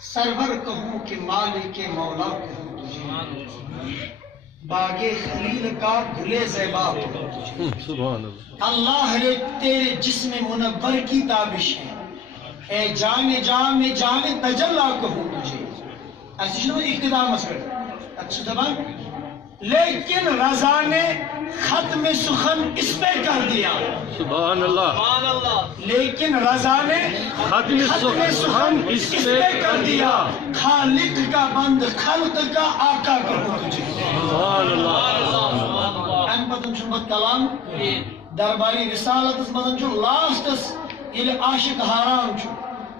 Server कहूँ कि मालिक मौला कहूँ तुझे, बागे खलील का गुले ज़ैबा कहूँ तुझे। अल्लाह रे तेरे जिस्म मुनव्वर की ताबिश है, ए जाने जामे जामे तजल्ला कहूँ तुझे। ऐसी चीज़ इख्तिदार मसला अच्छी जबान, लेकिन रज़ा ने खत्म सुखन इस पे कर दिया। सुभान अल्लाह। लेकिन रज़ा ने खत्म सुखन इस पे कर दिया। खालिक का बंद खल्क का आका कहूँ तुझे। सुभान अल्लाह। अन पतन शुबत कलाम दरबारी रिसालत मदन जो लास्टस ये आशिक हराम छु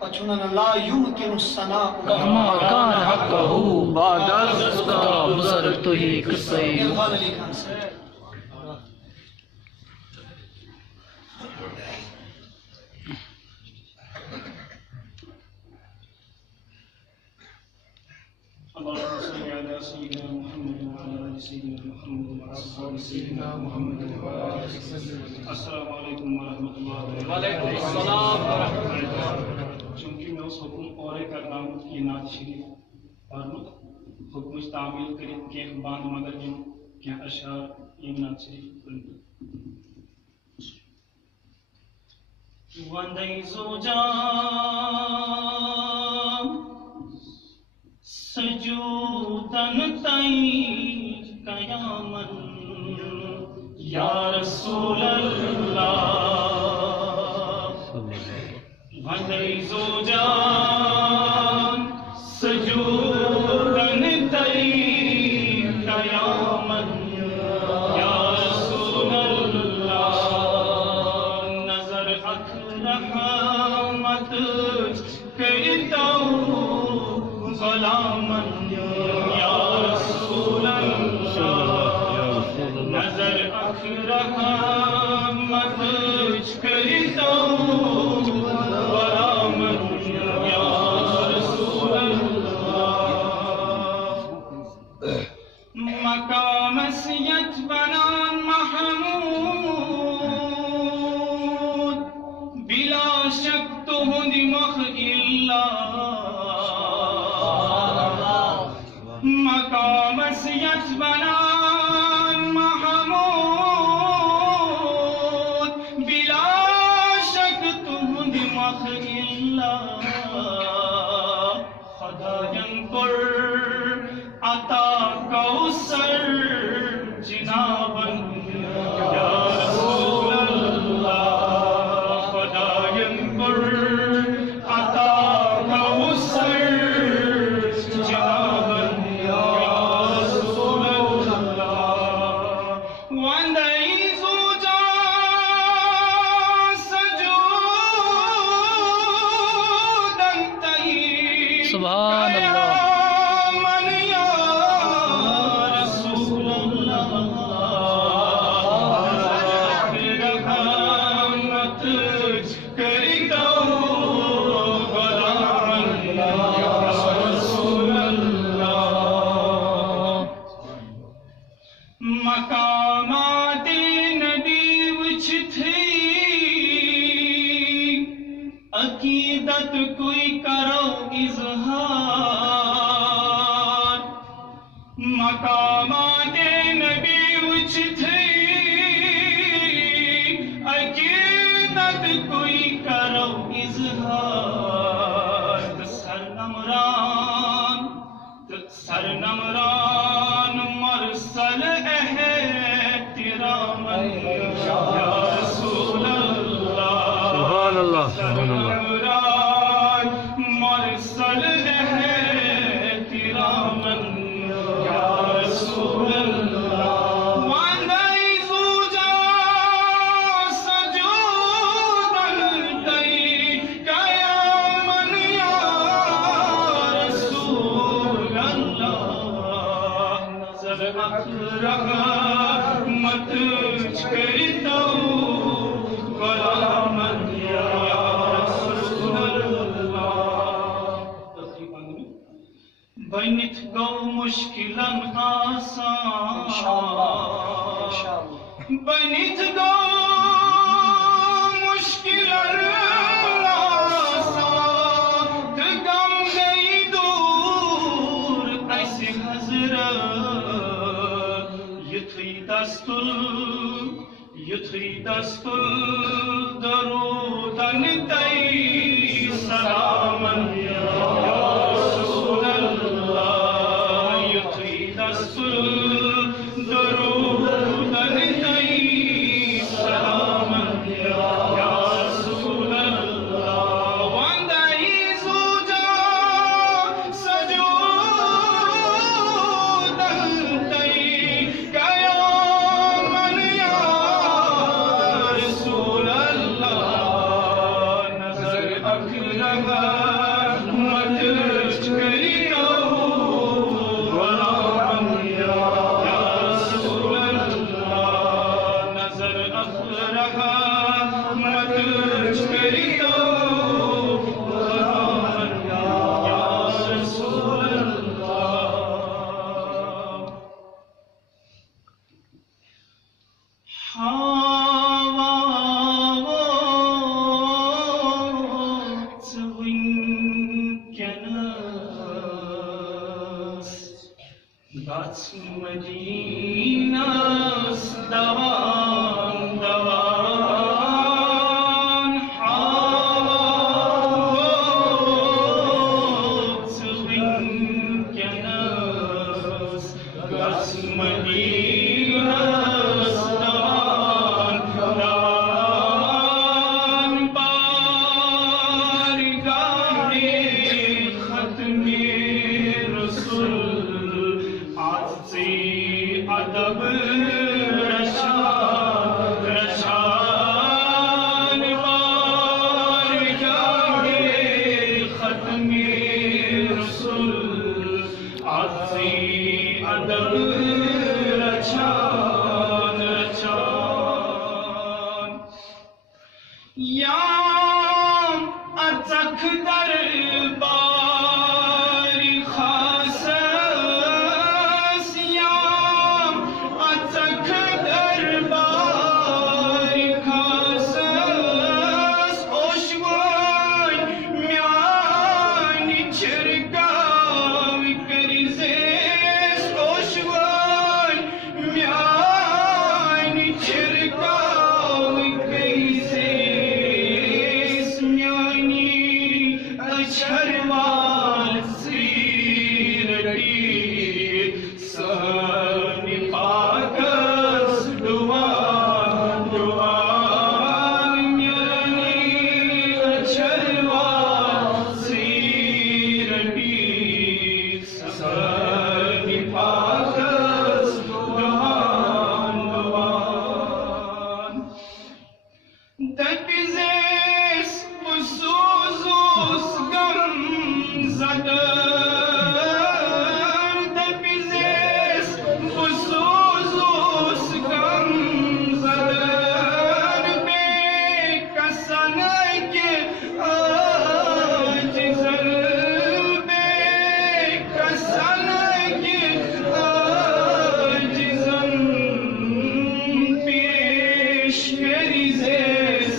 पछुनन ला युमकिन सना कमा कान हक़हु बादल बुज़र्ग ही किस्से इरफान अली खान से अस्सलामु अलैकुम वरहमतुल्लाहि वबरकातुहू। चूँकि मैं उस हुक्म और करना ये नात शरीफ पढ़नुक हुक्म तामील कर क्या बांध मगर क्या अशार ये नात शरीफ पढ़नुक वंदे जोजा सजूदन तई कयामन या रसूल अल्लाह वंदे जोजा सजूदन तई कयामन या रसूल अल्लाह नजर अख रहमत करता गुलामन या रसूल अल्लाह नजर अख रहमत करता गुलामन या रसूल अल्लाह मकामसियत बनान महमूद बिला शक तो दिमख इल्ला मकामसियत बनान महमूद बिला शक तुम दिमख इल्ला खुदायन पर अता कौसर जिनाबन या रसूल अल्लाह खुदायन पर अता कौसर जिनाबन या रसूल अल्लाह वंदे जोजा सजूदन तई सुभान अल्लाह। मकामाते नबी विच थी अकीदत कोई करो इजहार मकामाते नबी विच थी अकीदत कोई करो इजहार सरनमरान मरसल एहतिरामन या रसूल अल्लाह सुभान अल्लाह। सरनमरान मरसल एहतिरामन या रसूल अल्लाह वंदे जोजा सजूदन तई कयामन या रसूल अल्लाह नजर रहमत करता गुलामन या रसूल अल्लाह बनित गौ मुश्किलन आसान बनित गौ मुश्किलन आसान गम गई Yutridastul darudan tay salaman ya Rasulallah. Yutridastul darudan tay salaman ya Rasulallah. Wanda izuja sajudan tay kayaman ya Rasulallah. Nazar akraha mat kariyo walaman ya Rasulallah. Nazar akraha mat kariyo walaman ya Rasulallah. حاوت وانكناس بات مديناس دوان دوان. حاوت وانكناس بات مديناس دوان دوان. بارگاہ ختم رسول عطی ادب رشان رشان. بارگاہ ختم رسول عطی ادب رشان رشان. یام اتک درباری خاص. یام اتک درباری خاص. اوشوان میانی چرگاوی کریزیس. اوشوان میانی چرگاوی کریزیس. میانی اچھروال سیرٹی سانی پاکس دوان دوان. میانی اچھروال سیرٹی سانی پاکس دوان دوان. Depizes pusuzuz gam zadar. Depizes pusuzuz gam zadar. Bekasanay ke ajizal. Bekasanay ke ajizal. Pesh kerizes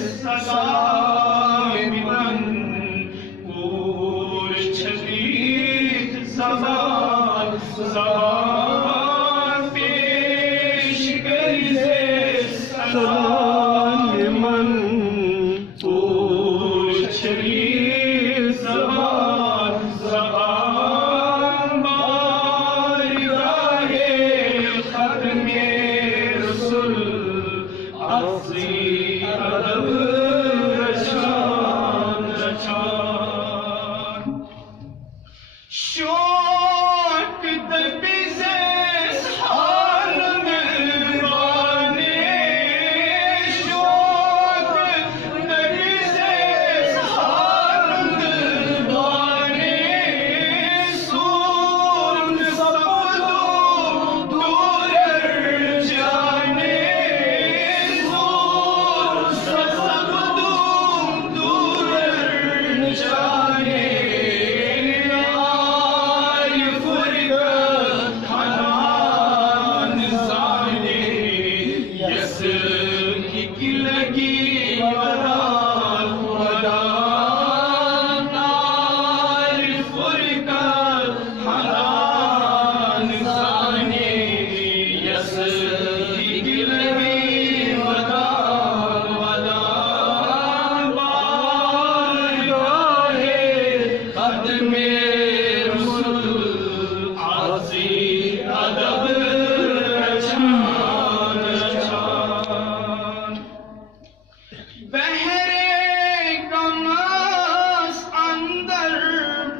बहरे कमस अंदर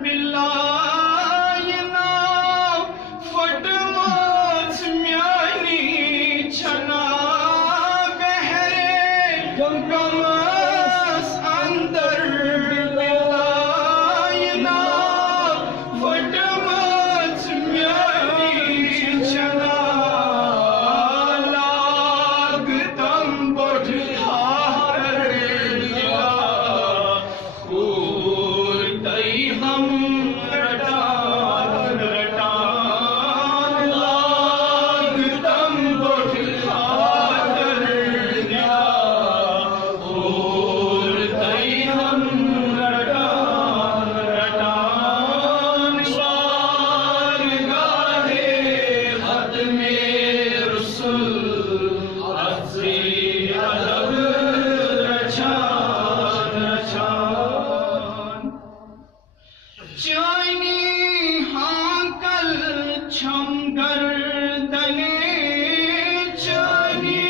बिलायना फटमस म्यानी छना बहरे कमस अंदर बिलायना फटमस म्यानी छना लाग तम बढ़ा चाइनी हाकल छमगर दने चाइनी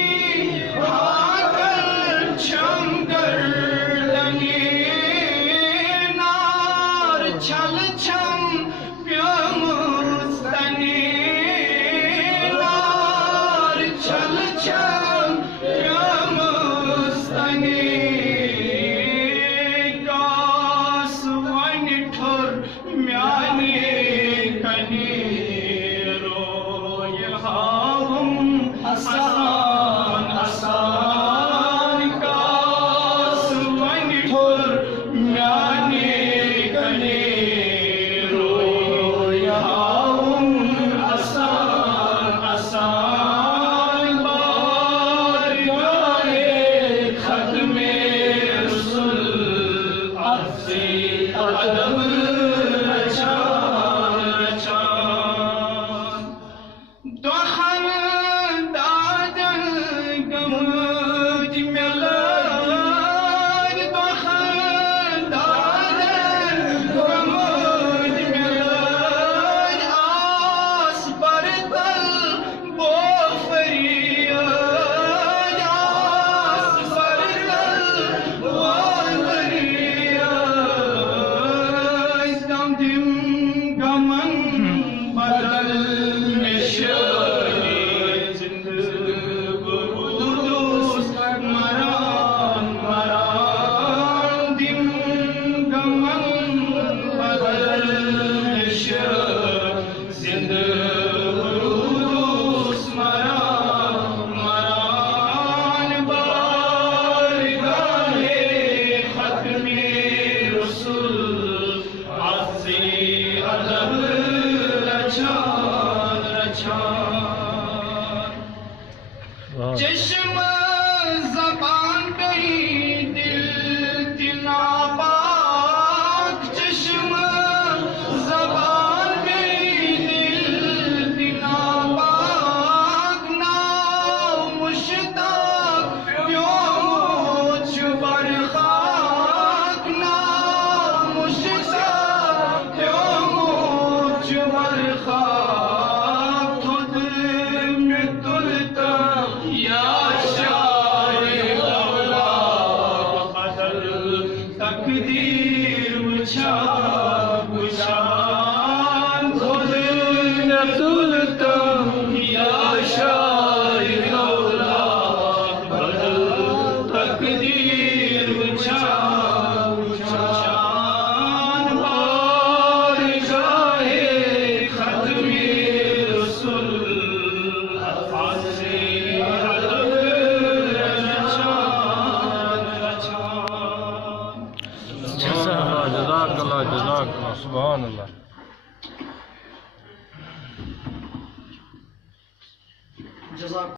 हाकल छमगर दने नार छल छम प्यमुस्तने नार छल छम प्यमुस्तने म्याने कनेरो यहां आसान आसान कासवन ठोर म्याने कनेरो यहां आसान आसान बार गाए खत्मे रसूल अफ़ज़े अदब दखल दादल गमज मिलाद दखल दादल गमज मिलाद आस बरतल बो फरियाद आस बरतल बो फरियाद दम दिम गमन बदल चश्म ज़बान गई दिल दिला पाक चश्म ज़बान गई दिल दिला पाक ना मुश्ताक प्योच बरखाक ना मुश्ताक प्योच बरखाक खुद में तुलता या शायर अवला बदल तकदीर मुझा गुशान खुद न तुलता या शायर अवला बदल तकदीर मुझा गुशान बार गाहे खत्मे रसूल अफ़ज़े जज़ाकल्लाह सुभान अल्लाह।